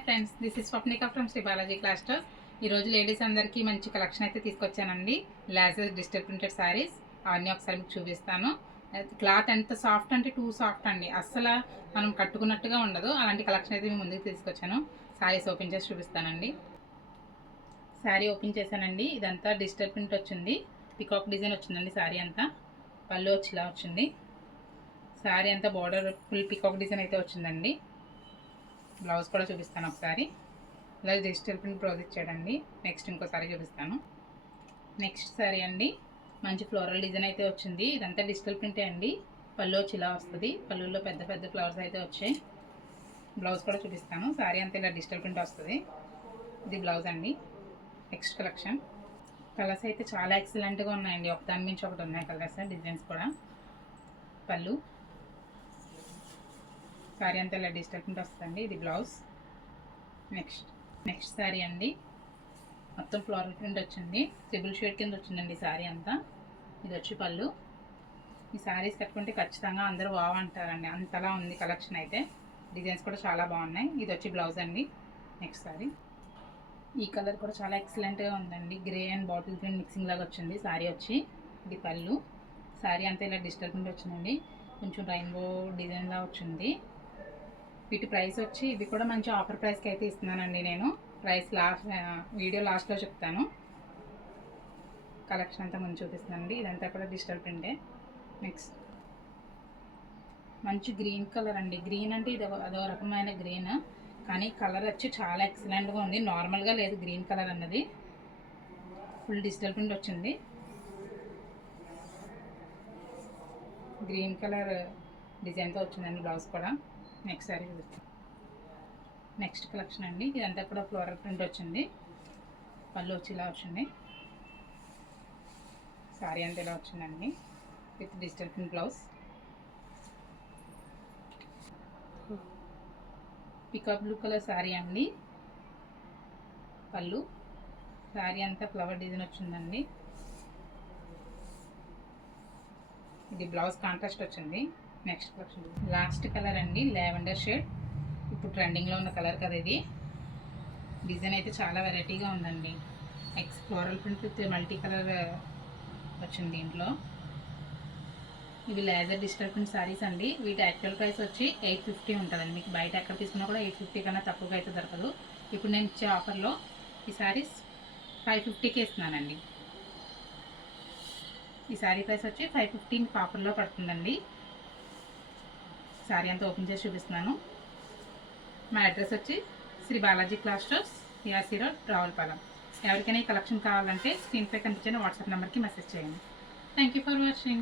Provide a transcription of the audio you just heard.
Hi friends, this is Swapnika from Sri Balaji class stores. ఈరోజు ladies అందరికీ మంచి కలెక్షన్ అయితే తీసుకొచ్చానండి. లాజెస్ డిజిటల్ ప్రింటెడ్ శారీస్ అవన్నీ ఒకసారి మీకు చూపిస్తాను. క్లాత్ ఎంత సాఫ్ట్ అంటే టూ సాఫ్ట్ అండి, అస్సలు మనం కట్టుకున్నట్టుగా ఉండదు. అలాంటి కలెక్షన్ అయితే మేము ముందుకు తీసుకొచ్చాను. శారీస్ ఓపెన్ చేసి చూపిస్తానండి. శారీ ఓపెన్ చేశానండి. ఇదంతా డిజిటల్ ప్రింట్ వచ్చింది, పికాక్ డిజైన్ వచ్చిందండి. శారీ అంతా పళ్ళు వచ్చి ఇలా వచ్చింది. శారీ అంతా బార్డర్ ఫుల్ పికాక్ డిజైన్ అయితే వచ్చిందండి. బ్లౌజ్ కూడా చూపిస్తాను ఒకసారి. ఇలా డిజిటల్ ప్రింట్ బ్లౌజ్ ఇచ్చాడండి. నెక్స్ట్ ఇంకోసారి చూపిస్తాను. నెక్స్ట్ శారీ అండి, మంచి ఫ్లోరల్ డిజైన్ అయితే వచ్చింది. ఇదంతా డిజిటల్ ప్రింటే అండి. పళ్ళు వచ్చి ఇలా వస్తుంది. పళ్ళులో పెద్ద పెద్ద ఫ్లవర్స్ అయితే వచ్చాయి. బ్లౌజ్ కూడా చూపిస్తాను. శారీ అంతా ఇలా డిజిటల్ ప్రింట్ వస్తుంది. ఇది బ్లౌజ్ అండి. Next collection. కలర్స్ అయితే చాలా ఎక్సలెంట్గా ఉన్నాయండి. ఒకదాని మించి ఒకటి ఉన్నాయి కలర్స్, డిజైన్స్ కూడా. పళ్ళు, శారీ అంతా ఇలా డిజిటల్ ప్రింట్ వస్తుందండి. ఇది బ్లౌజ్. నెక్స్ట్ శారీ అండి, మొత్తం ఫ్లోరల్ ప్రింట్ వచ్చింది. ట్రిపుల్ షేడ్ కింద వచ్చిందండి శారీ అంతా. ఇది వచ్చి పళ్ళు. ఈ శారీస్ కట్టుకుంటే ఖచ్చితంగా అందరూ వావ్ అంటారండి, అంతలా ఉంది కలెక్షన్ అయితే. డిజైన్స్ కూడా చాలా బాగున్నాయి. ఇది వచ్చి బ్లౌజ్ అండి. నెక్స్ట్ శారీ. ఈ కలర్ కూడా చాలా ఎక్సలెంట్గా ఉందండి. Grey and bottle green mixing లాగా వచ్చింది శారీ వచ్చి. ఇది పళ్ళు. శారీ అంతా ఇలా డిజిటల్ ప్రింట్ వచ్చిందండి. కొంచెం రెయిన్బో డిజైన్ లా వచ్చింది. వీటి ప్రైస్ వచ్చి ఇవి కూడా మంచి ఆఫర్ ప్రైస్కి అయితే ఇస్తున్నానండి నేను. ప్రైస్ వీడియో లాస్ట్లో చెప్తాను. కలెక్షన్ అంతా ముందు చూపిస్తానండి. ఇదంతా కూడా డిజిటల్ ప్రింటే. నెక్స్ట్ మంచి గ్రీన్ కలర్ అండి. గ్రీన్ అంటే ఇది అదో రకమైన గ్రీన్, కానీ కలర్ వచ్చి చాలా ఎక్సలెంట్గా ఉంది. నార్మల్గా లేదు గ్రీన్ కలర్ అన్నది. ఫుల్ డిజిటల్ ప్రింట్ వచ్చింది. గ్రీన్ కలర్ డిజైన్తో వచ్చిందండి బ్లౌజ్ కూడా. నెక్స్ట్ శారీ చూపిస్తాం. నెక్స్ట్ కలెక్షన్ అండి, ఇదంతా కూడా ఫ్లోరల్ ప్రింట్ వచ్చింది. పళ్ళు వచ్చి ఇలా వచ్చింది. శారీ అంతా ఇలా వచ్చిందండి with digital print blouse. Peacock blue colour sari అండి. పళ్ళు, శారీ అంతా ఫ్లవర్ డిజైన్ వచ్చిందండి. ఇది బ్లౌజ్ కాంట్రాస్ట్ వచ్చింది. నెక్స్ట్ కలెక్షన్ లాస్ట్ కలర్ అండి, లావెండర్ షేడ్. ఇప్పుడు ట్రెండింగ్లో ఉన్న కలర్ కదా ఇది. డిజైన్ అయితే చాలా వెరైటీగా ఉందండి. Floral print with multi colour వచ్చింది దీంట్లో. ఇవి లేజర్ డిజిటల్ ప్రింట్ శారీస్ అండి. వీటి యాక్చువల్ ప్రైస్ వచ్చి 850 ఉంటుందండి. మీకు బయట ఎక్కడ తీసుకున్నా కూడా 850 కన్నా తక్కువగా అయితే దొరకదు. ఇప్పుడు నేను ఇచ్చే ఆఫర్లో ఈ శారీస్ 550కే ఇస్తున్నానండి. ఈ శారీ ప్రైస్ వచ్చి 515 ఆఫర్లో పడుతుందండి. శారీ అంతా ఓపెన్ చేసి చూపిస్తున్నాను. మా అడ్రస్ వచ్చి Sri Balaji class stores, ARC road, Ravulapalem. ఎవరికైనా ఈ కలెక్షన్ కావాలంటే స్క్రీన్పై కనిపించిన వాట్సాప్ నెంబర్కి మెసేజ్ చేయండి. Thank you for watching.